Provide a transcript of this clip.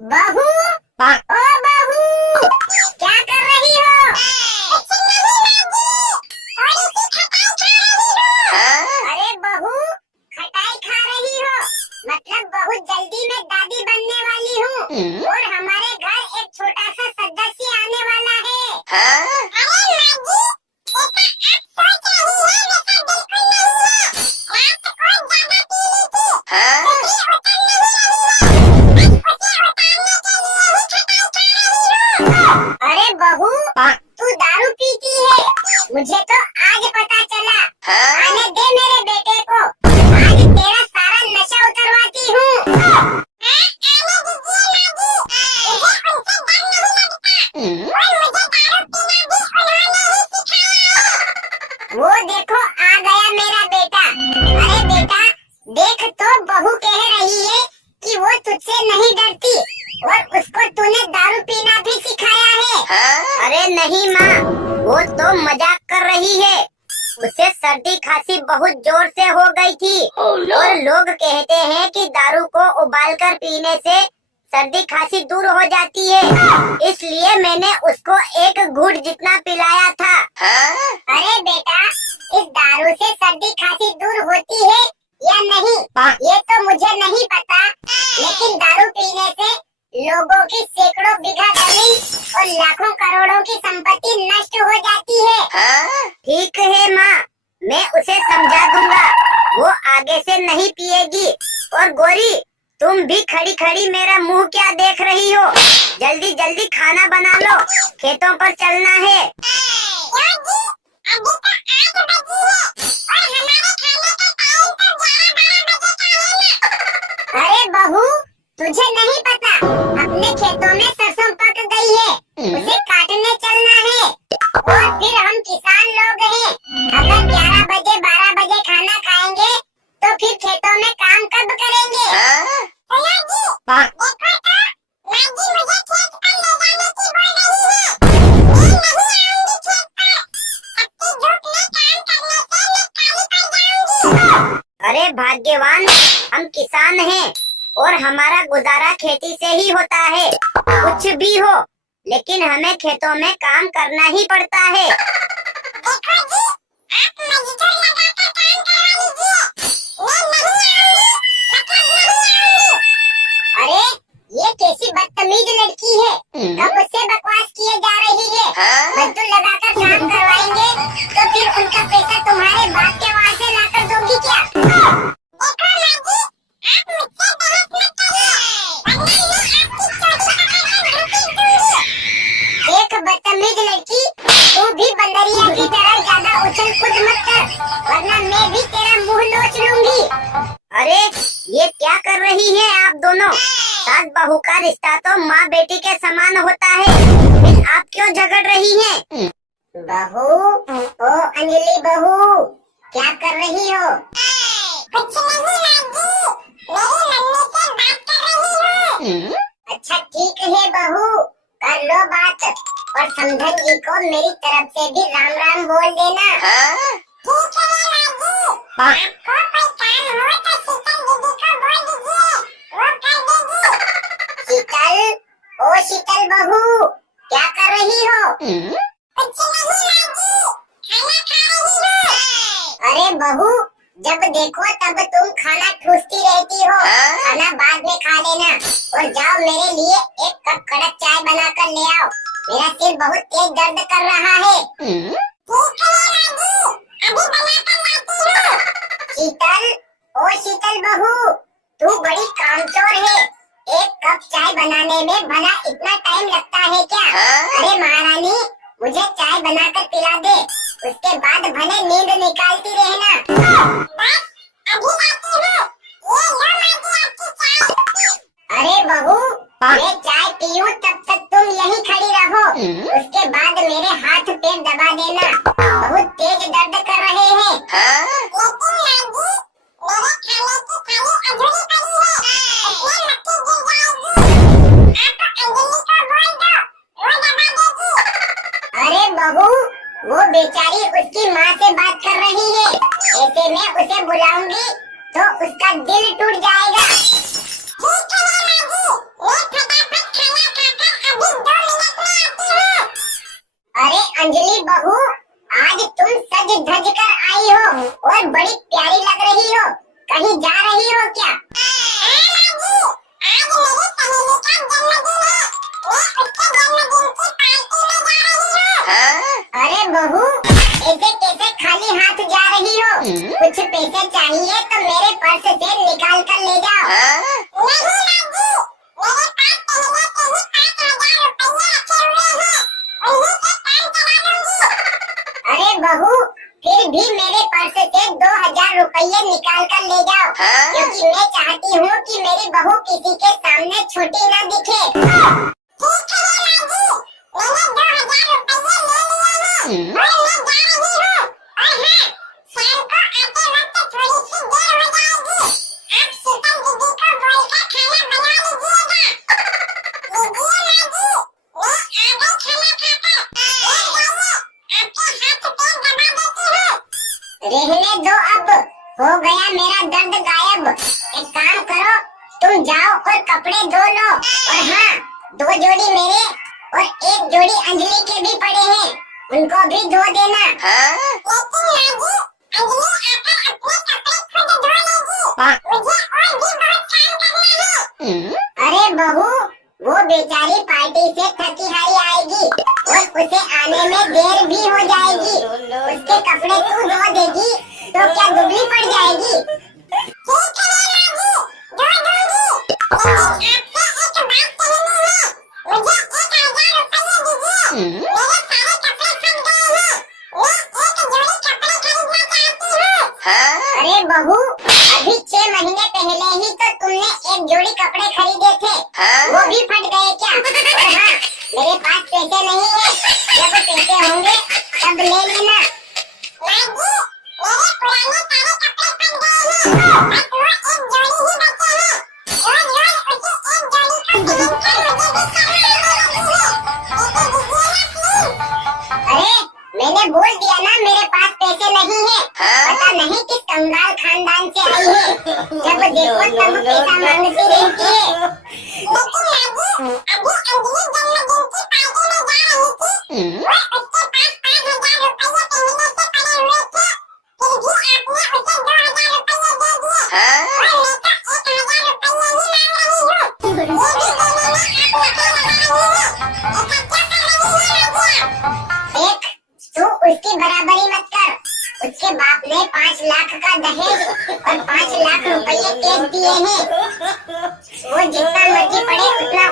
बहू, ओ बहू, क्या कर रही हो? अरे बहू, खटाई खा रही हो? मतलब बहुत जल्दी मैं दादी बनने वाली हूँ और हमारे घर एक छोटा सा सदस्य आने वाला है। अरे बहू, तू दारू पीती है, मुझे तो आज पता चला। आने दे मेरे बेटे को, आज तेरा सारा नशा उतरवाती हूँ। वो देखो आ गया मेरा बेटा। अरे बेटा, देख तो बहू कह रही है कि वो तुझसे नहीं डरती और उसको तूने दारू पीना भी सिखाया है। अरे नहीं माँ, वो तो मजाक कर रही है। उसे सर्दी खांसी बहुत जोर से हो गई थी और लोग कहते हैं कि दारू को उबालकर पीने से सर्दी खांसी दूर हो जाती है, इसलिए मैंने उसको एक घूंट जितना पिलाया था। अरे बेटा, इस दारू से सर्दी खांसी दूर होती है या नहीं ये तो मुझे नहीं पता, लेकिन दारू पीने से लोगों की सैकड़ों बीघा जमीन और लाखों करोड़ों की संपत्ति नष्ट हो जाती है। ठीक है माँ, मैं उसे समझा दूंगा, वो आगे से नहीं पिएगी। और गोरी, तुम भी खड़ी खड़ी मेरा मुंह क्या देख रही हो? जल्दी जल्दी खाना बना लो, खेतों पर चलना है। अरे बहू, तुझे नहीं पता, अपने खेतों में सरसों पक गई है, उसे काटने चलना है। और फिर हम किसान लोग हैं, अगर 11 बजे 12 बजे खाना खाएंगे तो फिर खेतों में काम कब करेंगे? अरे भाग्यवान, हम किसान हैं और हमारा गुजारा खेती से ही होता है। कुछ भी हो, लेकिन हमें खेतों में काम करना ही पड़ता है। देखो जी, आप मजदूर लगाकर काम करवा लीजिए। मैं नहीं आऊंगी, अरे ये कैसी बदतमीज लड़की है, कब उससे बकवास किए जा रही है। मजदूर लगाकर काम करवाएंगे तो फिर उनका पैसा तुम्हारे बाप के वहाँ से लाकर दोगी क्या? देखो माँ जी, आप मुझसे बहस मत करिए, वरना मैं आपकी चोटी पकड़कर घसीट दूंगी। देख बदतमीज लड़की, तू भी बंदरिया की तरह ज्यादा उछल कूद मत कर, वरना मैं भी तेरा मुंह नोच लूंगी। अरे ये क्या कर रही हैं आप दोनों? सास बहू का रिश्ता तो माँ बेटी के समान होता है, फिर आप क्यों झगड़ रही हैं? बहू, ओ अंजलि बहू, क्या कर रही हो? कुछ नहीं माँ जी, मेरी मम्मी से बात कर रही हूँ। अच्छा ठीक है बहू, कर लो बात और समधन जी को मेरी तरफ से भी राम राम बोल देना। ठीक है माँ जी, आपको कोई काम हो तो शीतल दीदी को बोल दीजिए, वो कर देगी। शीतल, ओ शीतल बहू, क्या कर रही हो? कुछ नहीं माँ जी, खाना खा रही हूँ। अरे बहू, जब देखो तब तुम खाना ठूसती रहती हो, खाना बाद में खा लेना और जाओ मेरे लिए एक कप कड़क चाय बना कर ले आओ, मेरा सिर बहुत तेज दर्द कर रहा है। ठीक है माँ जी, अभी बना कर लाती हूँ। शीतल, ओ शीतल बहू, तू बड़ी कामचोर है, एक कप चाय बनाने में भला इतना टाइम लगता है क्या? अरे महारानी, मुझे चाय बनाकर पिला दे, उसके बाद भले नींद निकालती रहना। बस अभी लाती हूँ, ये लो माँ जी आपकी चाय। अरे बहू, मैं चाय पीऊं तब तक तुम यहीं खड़ी रहो, उसके बाद मेरे हाथ पैर दबा देना, बहुत तेज दर्द कर रहे हैं। लेकिन माँ जी, मेरे खाने की थाली अधूरी पड़ी है, उसमें मक्खी गिर जाएगी। आप अंजलि को बोल दो, वो दबा देगी। अरे बहू, वो बेचारी उसकी माँ से बात कर रही है, ऐसे में उसे बुलाऊंगी तो उसका दिल टूट जाएगा। ठीक है माँ जी, मैं फटाफट अरे बहू, ऐसे कैसे खाली हाथ जा रही हो? कुछ पैसे चाहिए तो मेरे पर्स से निकाल कर ले जाओ। नहीं बाबू, मेरे पास पहले से ही 5,000 रुपये रखे हुए हैं, उन्हीं से काम चला लूंगी। अरे बहू, फिर भी मेरे पर्स से 2,000 रुपये निकाल कर ले जाओ, क्योंकि मैं चाहती हूँ कि मेरी बहू किसी के सामने छोटी न दिखे। ठीक है माँ जी, मैंने 2,000 रुपये ले लिए हैं और मैं जा रही हूँ। और हाँ, शाम को आते वक्त थोड़ी सी देर हो जाएगी। आप शीतल दीदी को बोलकर खाना बना लीजिएगा। लीजिए माँ जी, मैं आ गई खाना खाकर। आपके हाथ पैर दबा देती हूँ। रहने दो, अब हो गया मेरा दर्द गायब। एक काम करो, तुम जाओ और कपड़े धो लो। और हाँ, 2 जोड़ी मेरे और 1 जोड़ी अंजलि के भी पड़े हैं, उनको भी धो देना। लेकिन माँ जी, अंजलि आकर अपने कपड़े खुद धो लेगी, मुझे और भी बहुत काम करना है। अरे बहू, वो बेचारी पार्टी से थकी हारी आएगी और उसे आने में देर भी हो जाएगी। उसके कपड़े तू धो देगी तो क्या दुबली पड़ जाएगी? ठीक है माँ जी, धो दूंगी। लेकिन आपसे एक बात कहनी है, मुझे 1,000 रुपये दीजिए। मेरे सारे कपड़े फट गए हैं, मैं 1 जोड़ी कपड़े खरीदना चाहती हूँ। अरे बहू, अभी 6 महीने पहले ही तो तुमने 1 जोड़ी कपड़े खरीदे थे, वो भी फट गए क्या? और हाँ, मेरे पास पैसे नहीं है, जब पैसे होंगे तब ले लेना। माँ जी, मेरे पुराने सारे कपड़े फट गए हैं, बस वो 1 जोड़ी ही बचे हैं। रोज रोज उसी 1 जोड़ी को पहनकर मुझे भी शर्म आने लगी है। पैसे दीजिए ना प्लीज। अरे, मैंने बोल दिया ना मेरे पास पैसे नहीं है। पता नहीं किस कंगाल खानदान से आई है, जब देखो तब पैसा मांगती रहती है। लेकिन माँ जी, अभी अंजलि जन्मदिन की पार्टी में जा रही थी, वो उसके पास 5,000 रुपये पहले से पड़े हुए थे, फिर भी आपने उसे 2,000 रुपये दे दिए और मैं तो 1,000 रुपये ही मांग रही हूँ। ये भी देने में आप नशा लगा रही हैं, ऐसा क्या कर रही है माँ जी? देख, तू उसकी बराबरी मत कर। उसके बाप ने 5 लाख का दहेज और 5 लाख रुपये कैश दिए हैं। वो जितना मर्जी पढ़े उतना